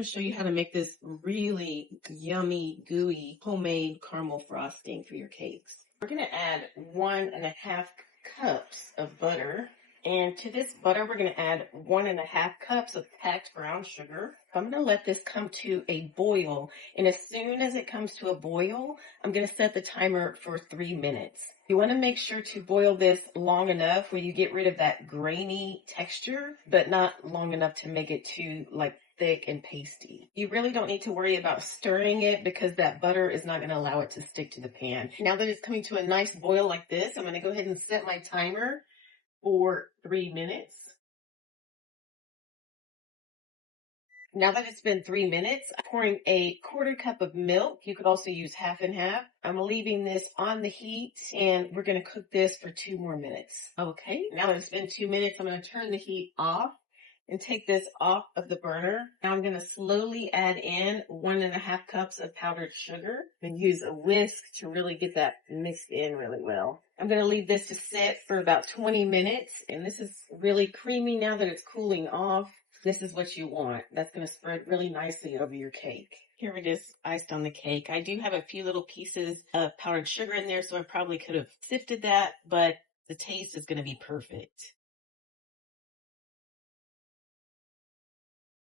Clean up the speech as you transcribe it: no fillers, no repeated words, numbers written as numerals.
I'll show you how to make this really yummy, gooey, homemade caramel frosting for your cakes. We're going to add 1.5 cups of butter. And to this butter, we're going to add 1.5 cups of packed brown sugar. I'm going to let this come to a boil. And as soon as it comes to a boil, I'm going to set the timer for 3 minutes. You want to make sure to boil this long enough where you get rid of that grainy texture, but not long enough to make it too thick and pasty. You really don't need to worry about stirring it because that butter is not going to allow it to stick to the pan. Now that it's coming to a nice boil like this, I'm going to go ahead and set my timer for 3 minutes. Now that it's been 3 minutes, I'm pouring a 1/4 cup of milk. You could also use half and half. I'm leaving this on the heat and we're going to cook this for 2 more minutes. Okay, now that it's been 2 minutes, I'm going to turn the heat off and take this off of the burner. Now I'm going to slowly add in 1.5 cups of powdered sugar and use a whisk to really get that mixed in really well. I'm going to leave this to sit for about 20 minutes and this is really creamy now that it's cooling off. This is what you want. That's going to spread really nicely over your cake. Here it is iced on the cake. I do have a few little pieces of powdered sugar in there, so I probably could have sifted that, but the taste is going to be perfect.